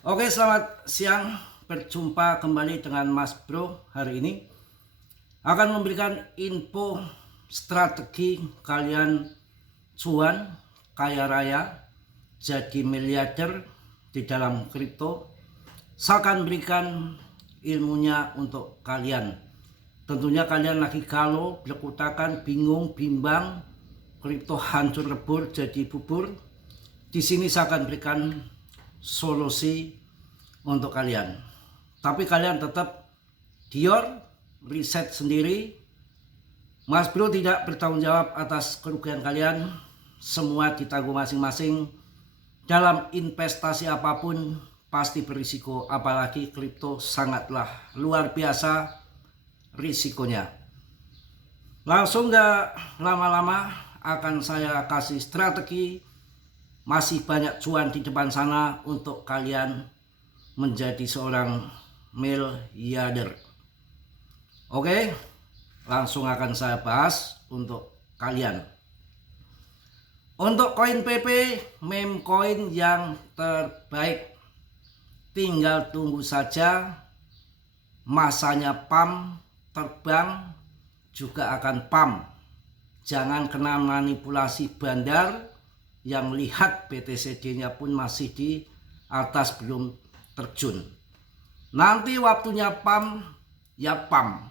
Oke, selamat siang. Berjumpa kembali dengan Mas Bro. Hari ini akan memberikan info strategi kalian cuan, kaya raya, jadi miliarder di dalam kripto. Saya akan berikan ilmunya untuk kalian. Tentunya kalian lagi galau, berkutakan, bingung, bimbang, kripto hancur lebur jadi bubur. Di sini saya akan berikan solusi untuk kalian. Tapi kalian tetap dior riset sendiri. Mas Bro tidak bertanggung jawab atas kerugian kalian. Semua ditanggung masing-masing. Dalam investasi apapun pasti berisiko, apalagi kripto sangatlah luar biasa risikonya. Langsung gak lama-lama akan saya kasih strategi. Masih banyak cuan di depan sana untuk kalian menjadi seorang miliarder. Oke, langsung akan saya bahas untuk kalian. Untuk koin PP, meme koin yang terbaik. Tinggal tunggu saja masanya pump terbang, juga akan pump. Jangan kena manipulasi bandar yang lihat BTCD-nya pun masih di atas, belum terjun. Nanti waktunya pump, ya pump.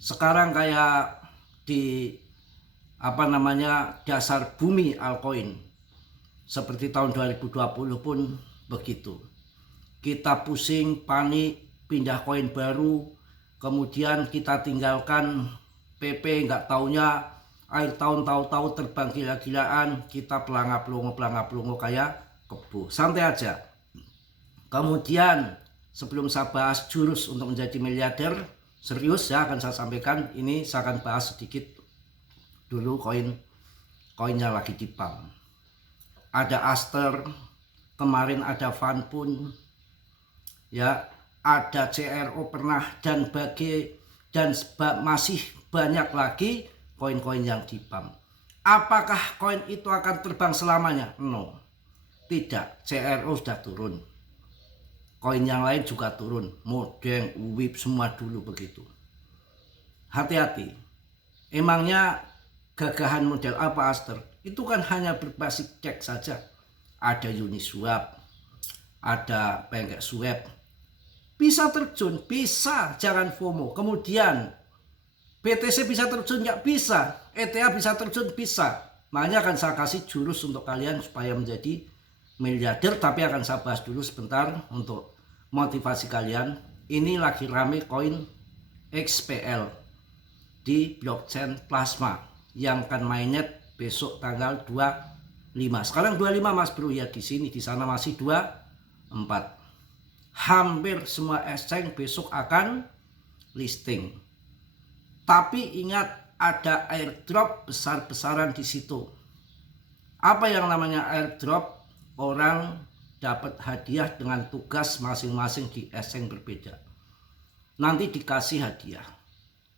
Sekarang kayak di dasar bumi altcoin. Seperti tahun 2020 pun begitu. Kita pusing, panik, pindah koin baru, kemudian kita tinggalkan PP, nggak taunya akhir tahun tahu-tahu terbang gila-gilaan, kita pelangap-pelongo kayak kebo. Santai aja. Kemudian sebelum saya bahas jurus untuk menjadi miliarder, serius ya akan saya sampaikan, ini saya akan bahas sedikit dulu koinnya lagi di pump. Ada Aster, kemarin ada Fanpun, ya, ada CRO pernah, dan masih banyak lagi koin-koin yang di pump. Apakah koin itu akan terbang selamanya? No, tidak. CRO sudah turun, koin yang lain juga turun, Modeng, UWIP semua dulu begitu. Hati-hati. Emangnya gagahan model apa Aster? Itu kan hanya berbasis cek saja. Ada Uniswap, ada PancakeSwap. Bisa terjun, bisa, jangan FOMO. Kemudian BTC bisa terjun, nggak bisa. ETH bisa terjun, bisa. Makanya akan saya kasih jurus untuk kalian supaya menjadi miliarder. Tapi akan saya bahas dulu sebentar untuk motivasi kalian. Ini lagi rame koin XPL di blockchain Plasma yang akan mainnet besok tanggal 25. Sekarang 25 Mas Bro ya, di sini, di sana masih 24. Hampir semua exchange besok akan listing. Tapi ingat, ada airdrop besar-besaran di situ. Apa yang namanya airdrop? Orang dapat hadiah dengan tugas masing-masing di exchange berbeda. Nanti dikasih hadiah.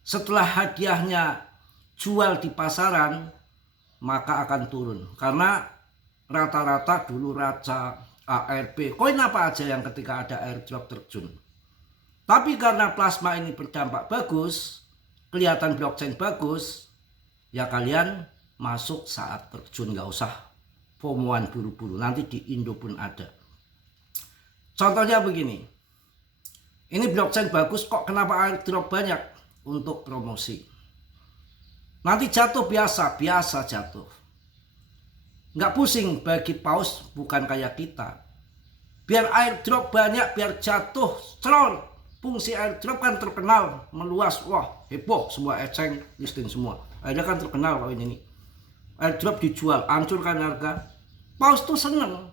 Setelah hadiahnya jual di pasaran, maka akan turun. Karena rata-rata dulu Raca, ARB, koin apa aja yang ketika ada airdrop terjun. Tapi karena Plasma ini berdampak bagus, kelihatan blockchain bagus, ya kalian masuk saat terjun, nggak usah FOMOan buru-buru. Nanti di Indo pun ada. Contohnya begini, ini blockchain bagus kok, kenapa airdrop banyak? Untuk promosi. Nanti jatuh biasa jatuh. Nggak pusing bagi paus, bukan kayak kita. Biar airdrop banyak, biar jatuh strong. Fungsi airdrop kan terkenal, meluas, wah heboh, semua exchange listing semua. Akhirnya kan terkenal kalau ini. Airdrop dijual, hancurkan harga. Paus tuh seneng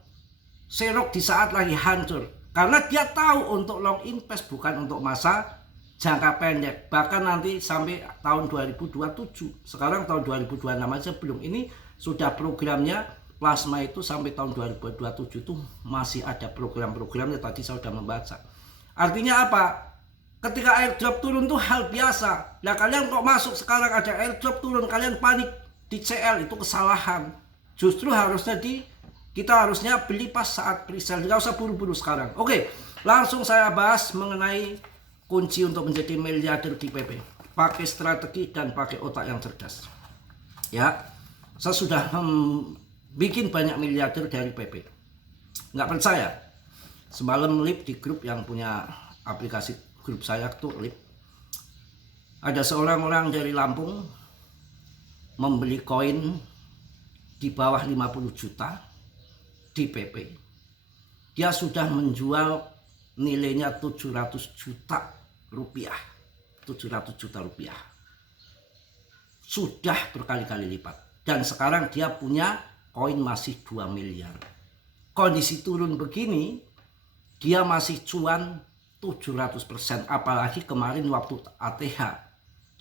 serok di saat lagi hancur. Karena dia tahu untuk long invest, bukan untuk masa jangka pendek. Bahkan nanti sampai tahun 2027. Sekarang tahun 2026 aja belum. Ini sudah programnya Plasma itu sampai tahun 2027 tuh masih ada program-programnya. Tadi saya sudah membaca. Artinya apa? Ketika airdrop turun tuh hal biasa. Nah kalian kok masuk sekarang ada airdrop turun, kalian panik di CL, itu kesalahan. Justru harusnya Kita harusnya beli pas saat presale, nggak usah buru-buru sekarang. Oke, langsung saya bahas mengenai kunci untuk menjadi miliarder di PP. Pakai strategi dan pakai otak yang cerdas. Ya, saya sudah bikin banyak miliarder dari PP. Nggak percaya? Semalam live di grup yang punya aplikasi grup saya tuh live. Ada seorang orang dari Lampung membeli koin di bawah 50 juta di PP. Dia sudah menjual nilainya 700 juta rupiah. 700 juta rupiah. Sudah berkali-kali lipat. Dan sekarang dia punya koin masih 2 miliar. Kondisi turun begini, dia masih cuan 700%. Apalagi kemarin waktu ATH,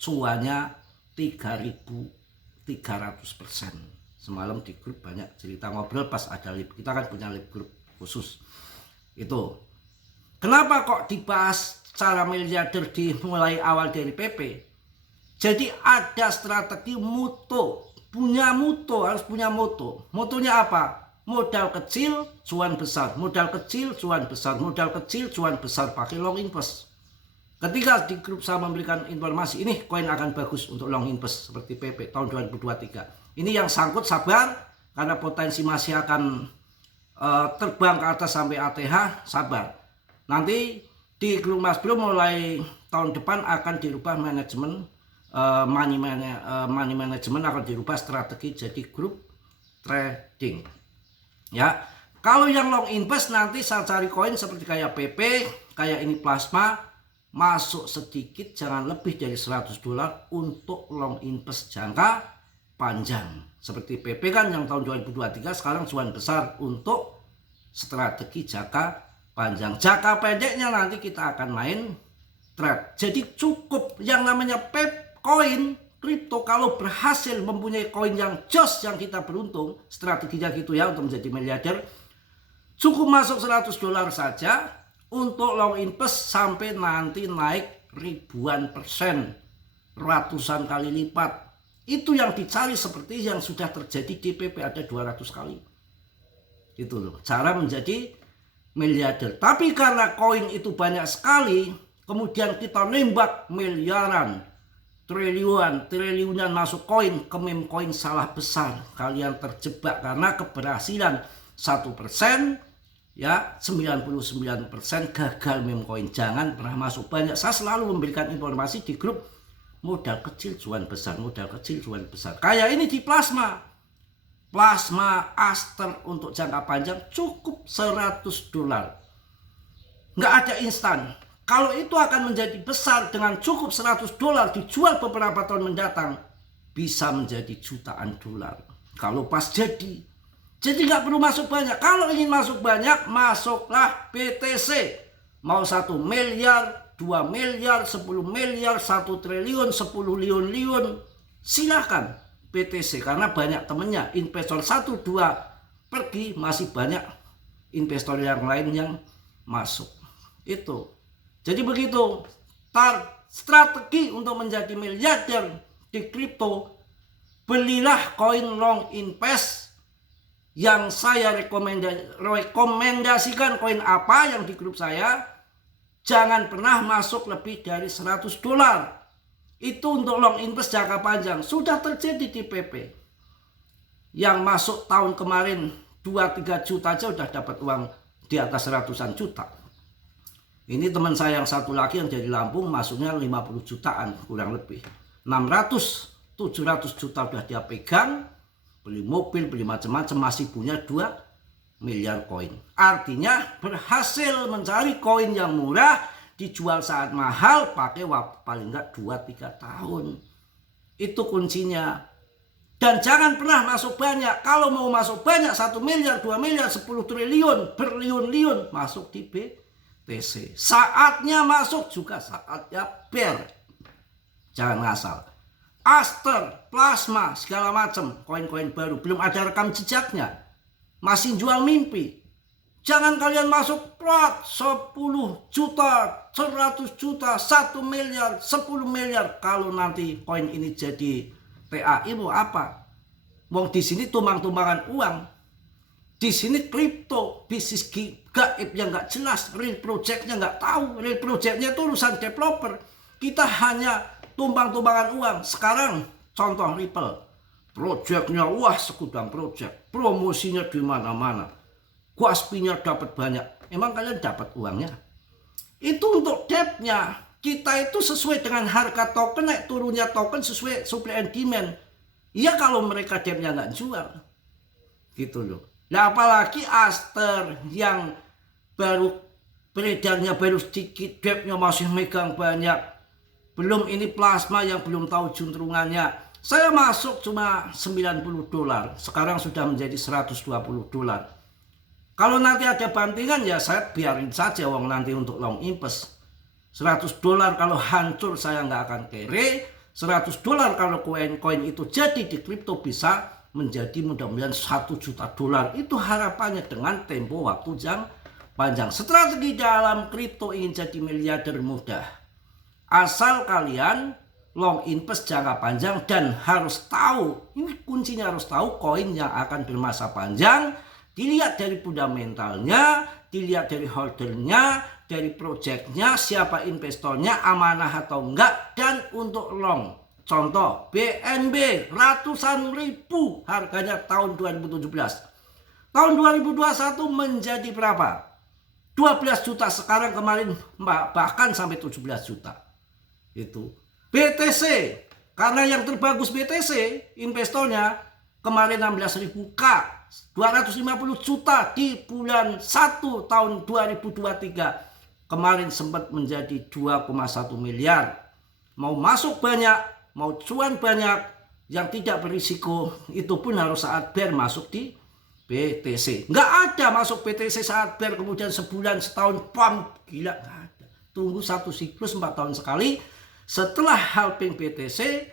cuannya 3.300%. Semalam di grup banyak cerita ngobrol pas ada live. Kita kan punya live grup khusus. Itu. Kenapa kok dibahas cara miliarder dimulai awal dari PP? Jadi ada strategi mutu. Punya mutu, harus punya mutu. Mutunya apa? Modal kecil, cuan besar. Modal kecil, cuan besar. Modal kecil, cuan besar. Pakai long invest. Ketika di grup saya memberikan informasi, ini koin akan bagus untuk long invest seperti PP tahun 2023. Ini yang sangkut sabar, karena potensi masih akan terbang ke atas sampai ATH, sabar. Nanti di grup Mas Bro mulai tahun depan akan dirubah manajemen, money management akan dirubah strategi jadi grup trading. Ya, kalau yang long invest nanti saya cari koin seperti kayak PP, kayak ini plasma, masuk sedikit, jangan lebih dari $100 untuk long invest jangka panjang. Seperti PP kan yang tahun 2023 sekarang cuan besar untuk strategi jangka panjang. Jangka pendeknya nanti kita akan main trade. Jadi cukup yang namanya koin kripto kalau berhasil mempunyai koin yang jos, yang kita beruntung, strateginya gitu ya untuk menjadi miliarder, cukup masuk $100 saja untuk long invest sampai nanti naik ribuan persen, ratusan kali lipat. Itu yang dicari seperti yang sudah terjadi di PP, ada 200 kali. Itu loh, cara menjadi miliarder. Tapi karena koin itu banyak sekali, kemudian kita nembak miliaran, triliunan masuk koin, ke meme koin salah besar. Kalian terjebak karena keberhasilan 1%, ya 99% gagal meme koin. Jangan pernah masuk banyak. Saya selalu memberikan informasi di grup modal kecil cuan besar, modal kecil cuan besar. Kayak ini di plasma Aster untuk jangka panjang cukup $100. Nggak ada instan. Kalau itu akan menjadi besar dengan cukup $100 dijual beberapa tahun mendatang, bisa menjadi jutaan dolar. Kalau pas jadi nggak perlu masuk banyak. Kalau ingin masuk banyak, masuklah BTC. Mau 1 miliar, 2 miliar, 10 miliar, 1 triliun, 10 liun, silahkan BTC. Karena banyak temennya, investor 1, 2 pergi, masih banyak investor yang lain yang masuk. Itu. Jadi begitu, strategi untuk menjadi miliarder di kripto, belilah koin long invest yang saya rekomendasikan. Koin apa yang di grup saya, jangan pernah masuk lebih dari $100. Itu untuk long invest jangka panjang. Sudah terjadi di PP. Yang masuk tahun kemarin 2-3 juta aja udah dapat uang di atas ratusan juta. Ini teman saya yang satu lagi yang dari Lampung masuknya 50 jutaan kurang lebih. 600-700 juta udah dia pegang. Beli mobil, beli macam-macam, masih punya 2 miliar koin. Artinya berhasil mencari koin yang murah, dijual saat mahal, pakai waktu paling enggak 2-3 tahun. Itu kuncinya. Dan jangan pernah masuk banyak. Kalau mau masuk banyak, 1 miliar, 2 miliar, 10 triliun, berliun-liun, masuk di BTC. Saatnya masuk juga saatnya bear. Jangan ngasal. Aster, plasma, segala macam, koin-koin baru, belum ada rekam jejaknya. Masih jual mimpi. Jangan kalian masuk plot 10 juta, 100 juta, 1 miliar, 10 miliar. Kalau nanti koin ini jadi PAI mau apa? Wong di sini tumbang-tumbangan uang. Di sini kripto, bisnis gaib yang nggak jelas, real projectnya nggak tahu, real projectnya itu urusan developer. Kita hanya tumpang-tumpangan uang. Sekarang contoh Ripple, projectnya wah segudang project, promosinya di mana-mana, guaspinya dapat banyak. Emang kalian dapat uangnya? Itu untuk debtnya. Kita itu sesuai dengan harga token, naik turunnya token sesuai supply and demand. Ya kalau mereka debtnya nggak jual, gitu loh. Nah apalagi Aster yang baru beredarnya baru sedikit, debtnya masih megang banyak. Belum ini plasma yang belum tahu juntrungannya. Saya masuk cuma $90, sekarang sudah menjadi $120. Kalau nanti ada bantingan ya saya biarin saja, wong nanti untuk long invest. $100 kalau hancur saya nggak akan kere. $100 kalau koin-koin itu jadi di kripto bisa menjadi mudah-mudahan $1 juta. Itu harapannya dengan tempo waktu yang panjang. Strategi dalam kripto ingin jadi miliarder mudah. Asal kalian long invest jangka panjang dan harus tahu, ini kuncinya harus tahu koin yang akan bermasa panjang. Dilihat dari fundamentalnya, dilihat dari holdernya, dari projectnya, siapa investornya, amanah atau enggak, dan untuk long. Contoh BNB ratusan ribu harganya tahun 2017. Tahun 2021 menjadi berapa? 12 juta, sekarang kemarin bahkan sampai 17 juta. Itu BTC, karena yang terbagus BTC investornya kemarin 16.000 K, 250 juta di bulan 1 tahun 2023. Kemarin sempat menjadi 2,1 miliar. Mau masuk banyak, mau cuan banyak yang tidak berisiko, itu pun harus saat bear masuk di BTC. Nggak ada masuk BTC saat bear kemudian sebulan, setahun, pam, gila, nggak ada. Tunggu satu siklus 4 tahun sekali. Setelah halving BTC,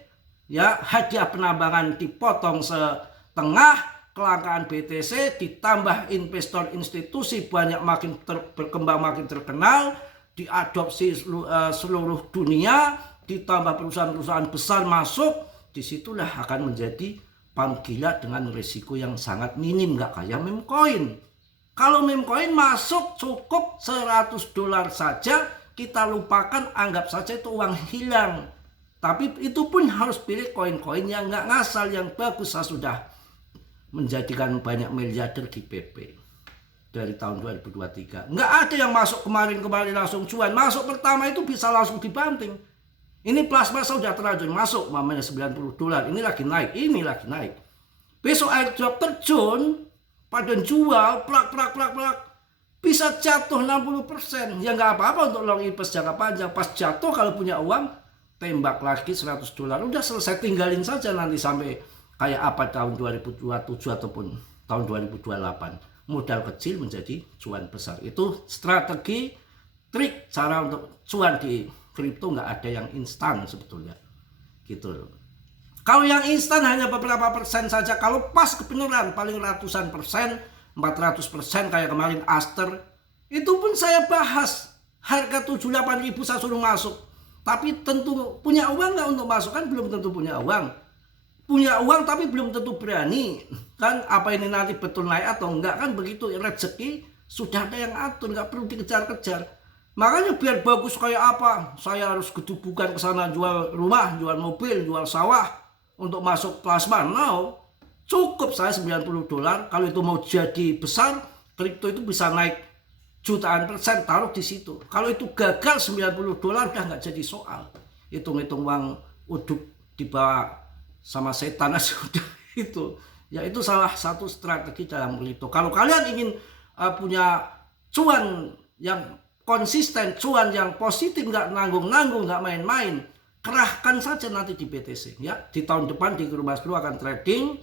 ya hadiah penambangan dipotong setengah, kelangkaan BTC ditambah investor institusi banyak, makin berkembang, makin terkenal, diadopsi seluruh dunia, ditambah perusahaan-perusahaan besar masuk, disitulah akan menjadi pam gila dengan risiko yang sangat minim, nggak kayak meme coin. Kalau meme coin masuk cukup $100 saja, kita lupakan, anggap saja itu uang hilang. Tapi itu pun harus pilih koin-koin yang nggak ngasal, yang bagus. Saya sudah menjadikan banyak miliarder di PP dari tahun 2023. Nggak ada yang masuk kemarin-kemarin langsung cuan. Masuk pertama itu bisa langsung dibanting. Ini plasma sudah terlanjur masuk, mamanya $90. Ini lagi naik, ini lagi naik. Besok airdrop terjun, pada jual, plak, bisa jatuh 60%. Ya nggak apa-apa untuk long invest jangka panjang. Pas jatuh kalau punya uang, tembak lagi $100. Udah selesai, tinggalin saja nanti sampai kayak apa tahun 2027 ataupun tahun 2028. Modal kecil menjadi cuan besar. Itu strategi, trik, cara untuk cuan di kripto. Nggak ada yang instan sebetulnya, gitu loh. Kalau yang instan hanya beberapa persen saja. Kalau pas kebenaran paling ratusan persen, 400% kayak kemarin Aster. Itu pun saya bahas, harga 78.000 saya suruh masuk. Tapi tentu punya uang nggak untuk masuk? Kan belum tentu punya uang. Punya uang tapi belum tentu berani. Kan apa ini nanti betul naik atau enggak, kan begitu. Rezeki sudah ada yang atur, nggak perlu dikejar-kejar. Makanya biar bagus kayak apa, saya harus gedubukan ke sana, jual rumah, jual mobil, jual sawah untuk masuk plasma. No, cukup saya $90. Kalau itu mau jadi besar, kripto itu bisa naik jutaan persen, taruh di situ. Kalau itu gagal $90 udah nggak jadi soal. Hitung-hitung uang uduk dibawa sama setan aja udah itu. Ya itu salah satu strategi dalam kripto. Kalau kalian ingin punya cuan yang konsisten, cuan yang positif, nggak nanggung-nanggung, nggak main-main, kerahkan saja nanti di BTC. Ya, di tahun depan di Mas Bro akan trading.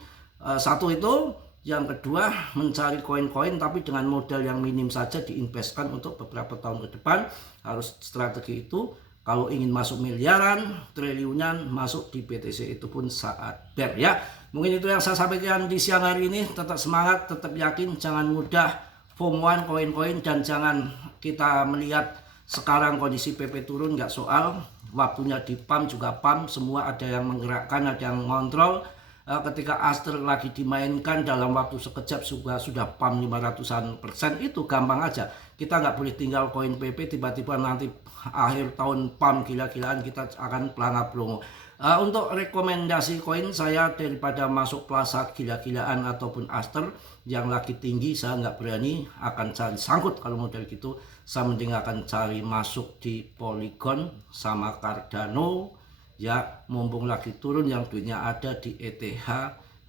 Satu itu, yang kedua mencari koin-koin tapi dengan modal yang minim saja, diinvestkan untuk beberapa tahun ke depan. Harus strategi itu. Kalau ingin masuk miliaran, triliunan, masuk di BTC, itu pun saat bear ya. Mungkin itu yang saya sampaikan di siang hari ini. Tetap semangat, tetap yakin, jangan mudah FOMOan koin-koin, dan jangan kita melihat sekarang kondisi PP turun, nggak soal. Waktunya di pump juga pump, semua ada yang menggerakkan, ada yang ngontrol. ketika Aster lagi dimainkan dalam waktu sekejap sudah pam 500% itu gampang aja. Kita nggak boleh tinggal koin PP tiba-tiba nanti akhir tahun pam gila-gilaan kita akan pelangap pelongo. Untuk rekomendasi koin saya daripada masuk plaza gila-gilaan ataupun Aster yang lagi tinggi, saya nggak berani akan cari sangkut. Kalau model gitu saya mending akan cari masuk di Polygon sama Cardano. Ya mumpung lagi turun, yang duitnya ada di ETH,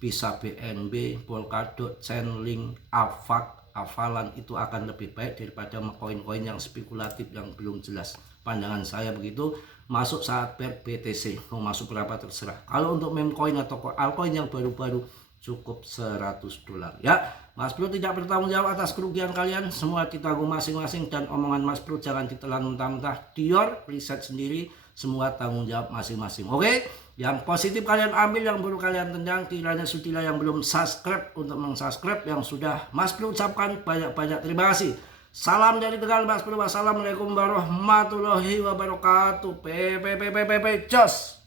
bisa BNB, Polkadot, Chainlink, AVAX, Avalan, itu akan lebih baik daripada koin-koin yang spekulatif yang belum jelas. Pandangan saya begitu. Masuk saat BTC, mau masuk berapa terserah. Kalau untuk meme coin atau altcoin yang baru-baru cukup $100 ya. Mas Bro tidak bertanggung jawab atas kerugian kalian, semua ditanggung masing-masing, dan omongan Mas Bro jangan ditelan mentah-mentah. Dior riset sendiri, semua tanggung jawab masing-masing. Oke, yang positif kalian ambil, yang buruk kalian tendang. Kiranya sudilah yang belum subscribe untuk meng-subscribe, yang sudah Mas Bro ucapkan banyak-banyak terima kasih. Salam dari Tegal Mas Bro. Wassalamualaikum warahmatullahi wabarakatuh. Jos.